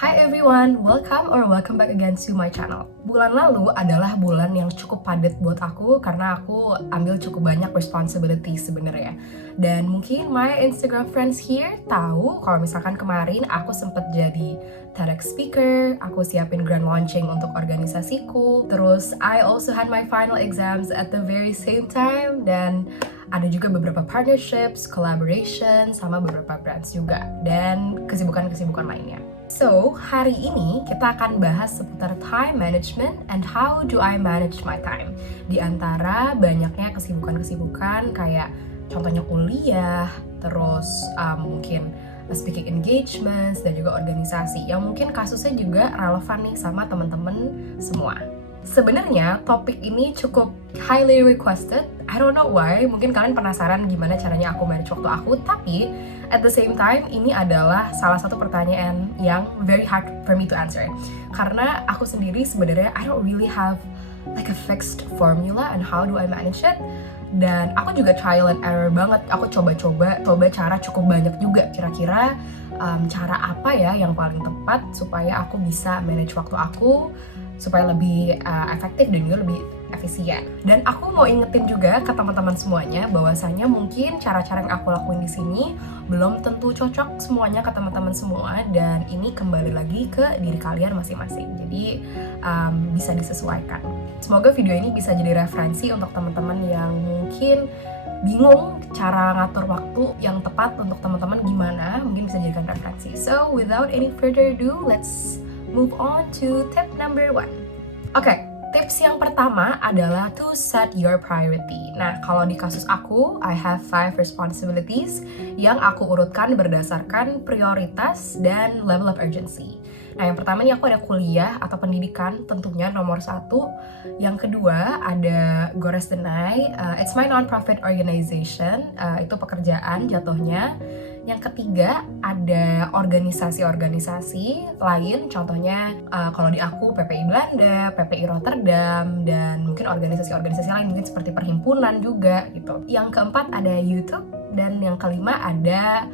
Hi everyone, welcome back again to my channel. Bulan lalu adalah bulan yang cukup padat buat aku karena aku ambil cukup banyak responsibility sebenarnya. Dan mungkin my Instagram friends here tahu kalau misalkan kemarin aku sempet jadi TEDx speaker, aku siapin grand launching untuk organisasiku. Terus I also had my final exams at the very same time dan ada juga beberapa partnerships, collaboration, sama beberapa brands juga dan kesibukan-kesibukan lainnya. So, hari ini kita akan bahas seputar time management and how do I manage my time. Di antara banyaknya kesibukan-kesibukan kayak contohnya kuliah, terus mungkin speaking engagements, dan juga organisasi yang mungkin kasusnya juga relevan nih sama teman-teman semua. Sebenarnya topik ini cukup highly requested. I don't know why, mungkin kalian penasaran gimana caranya aku manage waktu aku, tapi at the same time ini adalah salah satu pertanyaan yang very hard for me to answer. Karena aku sendiri sebenarnya I don't really have like a fixed formula and how do I manage it. Dan aku juga trial and error banget. Aku coba cara cukup banyak juga. Kira-kira cara apa ya yang paling tepat supaya aku bisa manage waktu aku supaya lebih efektif dan juga lebih efisien. Dan aku mau ingetin juga ke teman-teman semuanya bahwasanya mungkin cara-cara yang aku lakuin di sini belum tentu cocok semuanya ke teman-teman semua, dan ini kembali lagi ke diri kalian masing-masing. Jadi bisa disesuaikan. Semoga video ini bisa jadi referensi untuk teman-teman yang mungkin bingung cara ngatur waktu yang tepat untuk teman-teman gimana, mungkin bisa jadikan referensi. So without any further ado, let's move on to tip number 1. Oke, tips yang pertama adalah to set your priority. Nah, kalau di kasus aku, I have 5 responsibilities yang aku urutkan berdasarkan prioritas dan level of urgency. Nah, yang pertama ini aku ada kuliah atau pendidikan, tentunya nomor 1. Yang kedua ada Gores Denai, it's my non-profit organization, itu pekerjaan jatuhnya. Yang ketiga ada organisasi-organisasi lain, contohnya kalau di aku PPI Belanda, PPI Rotterdam, dan mungkin organisasi-organisasi lain mungkin seperti perhimpunan juga gitu. Yang keempat ada YouTube, dan yang kelima ada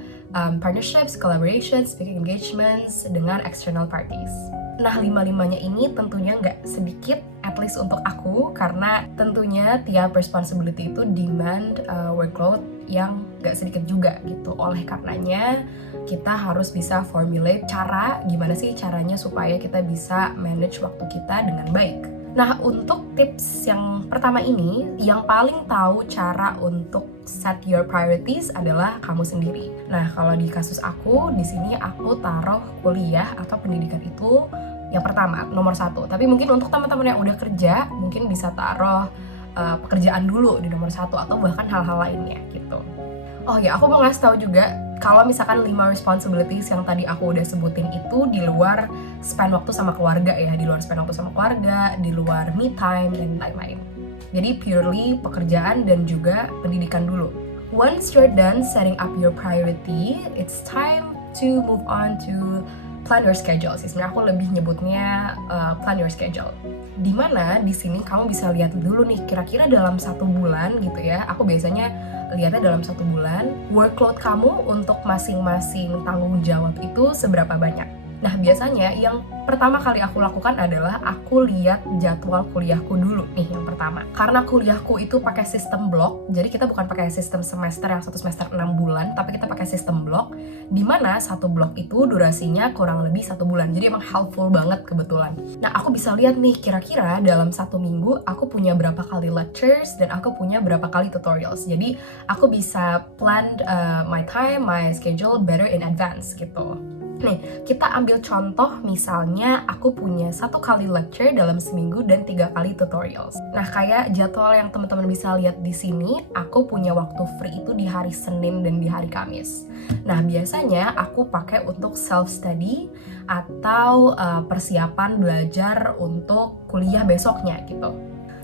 partnerships, collaborations, speaking engagements dengan external parties. Nah, 5-5-nya ini tentunya nggak sedikit, at least untuk aku, karena tentunya tiap responsibility itu demand workload yang nggak sedikit juga gitu. Oleh karenanya, kita harus bisa formulate cara, gimana sih caranya supaya kita bisa manage waktu kita dengan baik. Nah, untuk tips yang pertama ini, yang paling tahu cara untuk set your priorities adalah kamu sendiri. Nah, kalau di kasus aku, di sini aku taruh kuliah atau pendidikan itu yang pertama, nomor 1. Tapi mungkin untuk teman-teman yang udah kerja, mungkin bisa taruh pekerjaan dulu di nomor 1 atau bahkan hal-hal lainnya gitu. Oh ya, aku mau ngasih tahu juga kalau misalkan 5 responsibilities yang tadi aku udah sebutin itu di luar spend waktu sama keluarga ya, di luar spend waktu sama keluarga, di luar me time dan lain-lain. Jadi purely pekerjaan dan juga pendidikan dulu. Once you're done setting up your priority, it's time to move on to plan your schedule sih. Sebenarnya aku lebih nyebutnya plan your schedule. Dimana di sini kamu bisa lihat dulu nih, kira-kira dalam 1 bulan gitu ya. Aku biasanya lihatnya dalam 1 bulan, workload kamu untuk masing-masing tanggung jawab itu seberapa banyak. Nah, biasanya yang pertama kali aku lakukan adalah aku lihat jadwal kuliahku dulu nih yang pertama. Karena kuliahku itu pakai sistem blok, jadi kita bukan pakai sistem semester yang 1 semester 6 bulan, tapi kita pakai sistem blok, di mana 1 blok itu durasinya kurang lebih 1 bulan. Jadi emang helpful banget kebetulan. Nah, aku bisa lihat nih kira-kira dalam 1 minggu aku punya berapa kali lectures dan aku punya berapa kali tutorials. Jadi aku bisa plan my time, my schedule better in advance gitu. Nih, kita ambil contoh misalnya aku punya 1 kali lecture dalam seminggu dan 3 kali tutorials. Nah, kayak jadwal yang teman-teman bisa lihat di sini, aku punya waktu free itu di hari Senin dan di hari Kamis. Nah, biasanya aku pakai untuk self-study atau persiapan belajar untuk kuliah besoknya gitu.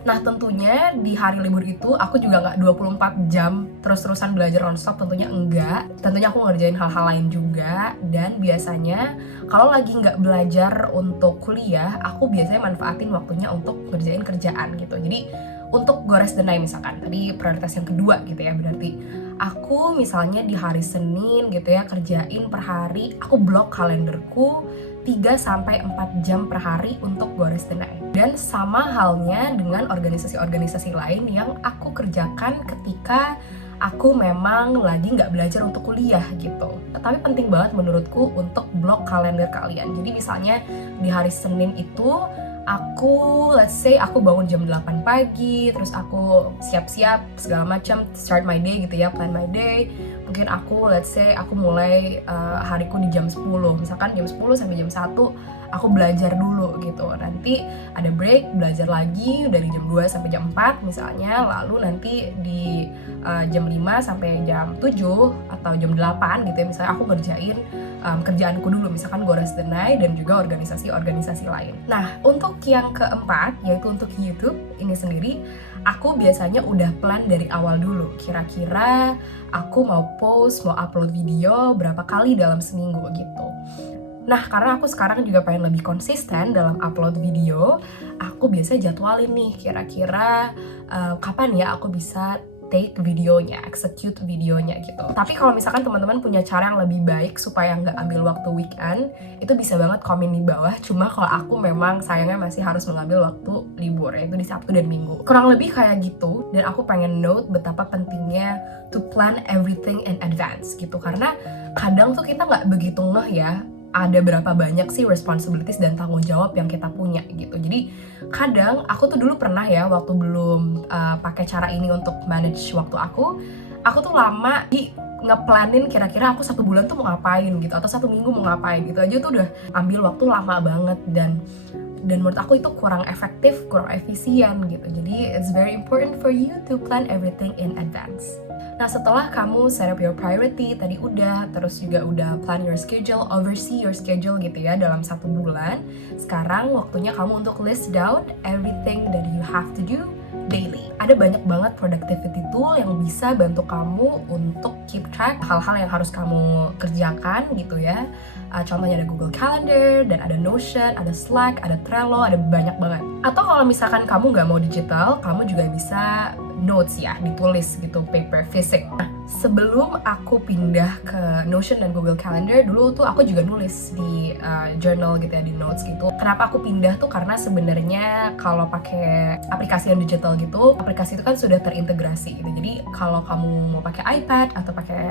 Nah, tentunya di hari libur itu aku juga nggak 24 jam terus-terusan belajar nonstop, tentunya enggak. Tentunya aku ngerjain hal-hal lain juga, dan biasanya kalau lagi nggak belajar untuk kuliah, aku biasanya manfaatin waktunya untuk ngerjain kerjaan gitu. Jadi untuk Gores Denai misalkan, tadi prioritas yang kedua gitu ya, berarti aku misalnya di hari Senin gitu ya kerjain per hari, aku blok kalenderku 3-4 jam per hari untuk gores the night. Dan sama halnya dengan organisasi-organisasi lain yang aku kerjakan ketika aku memang lagi nggak belajar untuk kuliah gitu. Tapi penting banget menurutku untuk block kalender kalian. Jadi misalnya di hari Senin itu aku, let's say aku bangun jam 8 pagi, terus aku siap-siap segala macam, start my day gitu ya, plan my day. Mungkin aku, let's say aku mulai hariku di jam 10, misalkan jam 10 sampai jam 1 aku belajar dulu gitu. Nanti ada break, belajar lagi dari jam 2 sampai jam 4 misalnya. Lalu nanti di jam 5 sampai jam 7 atau jam 8 gitu ya, misalnya aku ngerjain kerjaanku dulu, misalkan gores the night dan juga organisasi-organisasi lain. Nah, untuk yang keempat, yaitu untuk YouTube ini sendiri, aku biasanya udah plan dari awal dulu. Kira-kira aku mau post, mau upload video berapa kali dalam seminggu gitu. Nah, karena aku sekarang juga pengen lebih konsisten dalam upload video, aku biasa jadwalin nih kira-kira kapan ya aku bisa take videonya, execute videonya gitu. Tapi kalau misalkan teman-teman punya cara yang lebih baik supaya nggak ambil waktu weekend, itu bisa banget komen di bawah. Cuma kalau aku memang sayangnya masih harus mengambil waktu libur, yaitu di Sabtu dan Minggu. Kurang lebih kayak gitu, dan aku pengen note betapa pentingnya to plan everything in advance gitu. Karena kadang tuh kita nggak begitu ngeh ya, ada berapa banyak sih responsibilities dan tanggung jawab yang kita punya gitu. Jadi kadang aku tuh dulu pernah ya, waktu belum pakai cara ini untuk manage waktu aku tuh lama di ngeplanin kira-kira aku 1 bulan tuh mau ngapain gitu, atau 1 minggu mau ngapain gitu aja tuh udah ambil waktu lama banget, dan menurut aku itu kurang efektif, kurang efisien gitu. Jadi it's very important for you to plan everything in advance. Nah, setelah kamu set up your priority tadi udah, terus juga udah plan your schedule, oversee your schedule gitu ya dalam 1 bulan, sekarang waktunya kamu untuk list down everything that you have to do daily. Ada banyak banget productivity tool yang bisa bantu kamu untuk keep track hal-hal yang harus kamu kerjakan gitu ya. Contohnya ada Google Calendar, dan ada Notion, ada Slack, ada Trello, ada banyak banget. Atau kalau misalkan kamu nggak mau digital, kamu juga bisa notes ya, ditulis gitu, paper, fisik. Nah, sebelum aku pindah ke Notion dan Google Calendar, dulu tuh aku juga nulis di journal gitu ya, di notes gitu. Kenapa aku pindah tuh karena sebenarnya kalau pakai aplikasi yang digital gitu, aplikasi itu kan sudah terintegrasi gitu. Jadi kalau kamu mau pakai iPad atau pakai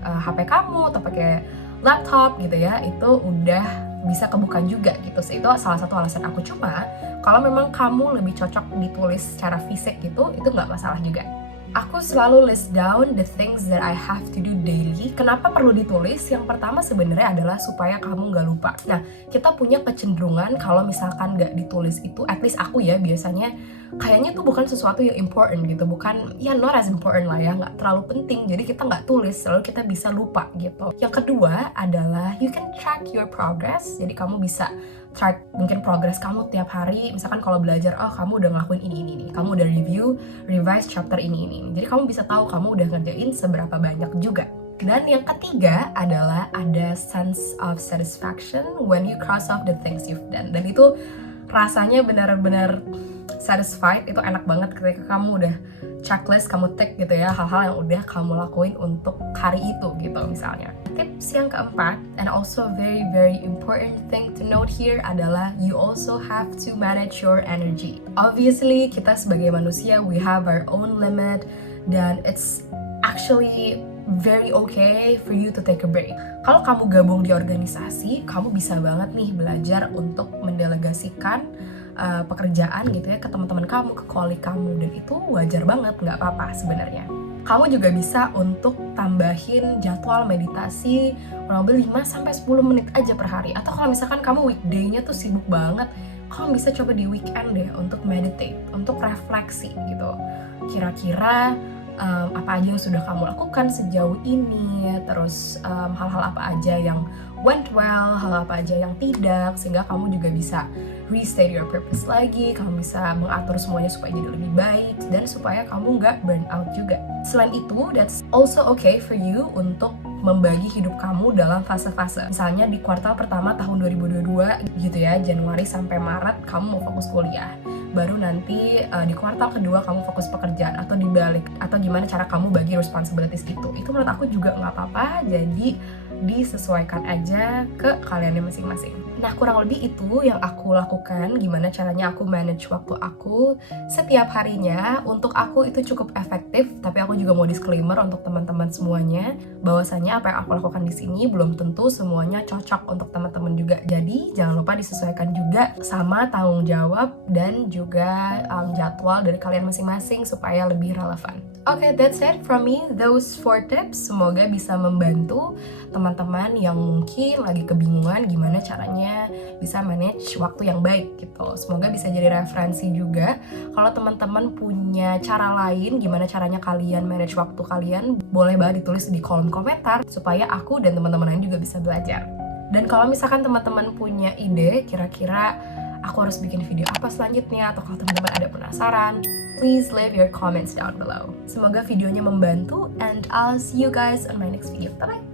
HP kamu atau pakai laptop gitu ya, itu udah bisa kebuka juga gitu. So, itu salah satu alasan aku. Cuma kalau memang kamu lebih cocok ditulis secara fisik gitu, itu nggak masalah juga. Aku selalu list down the things that I have to do daily. Kenapa perlu ditulis? Yang pertama sebenarnya adalah supaya kamu nggak lupa. Nah, kita punya kecenderungan kalau misalkan nggak ditulis itu, at least aku ya biasanya, kayaknya tuh bukan sesuatu yang important gitu, bukan, ya not as important lah ya, nggak terlalu penting, jadi kita nggak tulis, lalu kita bisa lupa gitu. Yang kedua adalah you can track your progress, jadi kamu bisa track mungkin progress kamu tiap hari. Misalkan kalau belajar, oh kamu udah ngelakuin ini, kamu udah revise chapter ini. Jadi kamu bisa tahu kamu udah ngerjain seberapa banyak juga. Dan yang ketiga adalah ada sense of satisfaction when you cross off the things you've done. Dan itu rasanya benar-benar satisfied, itu enak banget ketika kamu udah checklist, kamu tick gitu ya, hal-hal yang udah kamu lakuin untuk hari itu gitu misalnya. Tips yang keempat, and also very very important thing to note here, adalah you also have to manage your energy. Obviously, kita sebagai manusia, we have our own limit, dan it's actually very okay for you to take a break. Kalau kamu gabung di organisasi, kamu bisa banget nih belajar untuk mendelegasikan pekerjaan gitu ya ke teman-teman kamu, ke kolik kamu, dan itu wajar banget, nggak apa-apa sebenarnya. Kamu juga bisa untuk tambahin jadwal meditasi kurang lebih 5-10 menit aja per hari. Atau kalau misalkan kamu weekday-nya tuh sibuk banget, kamu bisa coba di weekend deh untuk meditate, untuk refleksi gitu. Kira-kira apa aja yang sudah kamu lakukan sejauh ini, terus hal-hal apa aja yang went well, hal apa aja yang tidak, sehingga kamu juga bisa restate your purpose lagi, kamu bisa mengatur semuanya supaya jadi lebih baik, dan supaya kamu nggak burn out juga. Selain itu, that's also okay for you untuk membagi hidup kamu dalam fase-fase. Misalnya di kuartal pertama tahun 2022 gitu ya, Januari sampai Maret kamu mau fokus kuliah. Baru nanti di kuartal kedua kamu fokus pekerjaan, atau dibalik, atau gimana cara kamu bagi responsibilities itu. Itu menurut aku juga nggak apa-apa. Jadi disesuaikan aja ke kaliannya masing-masing. Nah, kurang lebih itu yang aku lakukan, gimana caranya aku manage waktu aku setiap harinya. Untuk aku itu cukup efektif, tapi aku juga mau disclaimer untuk teman-teman semuanya, bahwasanya apa yang aku lakukan di sini belum tentu semuanya cocok untuk teman-teman juga. Jadi, jangan lupa disesuaikan juga sama tanggung jawab dan juga jadwal dari kalian masing-masing supaya lebih relevan. Oke, that's it from me. Those 4 tips semoga bisa membantu teman-teman yang mungkin lagi kebingungan gimana caranya bisa manage waktu yang baik gitu. Semoga bisa jadi referensi juga. Kalau teman-teman punya cara lain gimana caranya kalian manage waktu kalian, boleh banget ditulis di kolom komentar supaya aku dan teman-teman lain juga bisa belajar. Dan kalau misalkan teman-teman punya ide kira-kira aku harus bikin video apa selanjutnya, atau kalau teman-teman ada penasaran, please leave your comments down below. Semoga videonya membantu, and I'll see you guys on my next video. Bye-bye!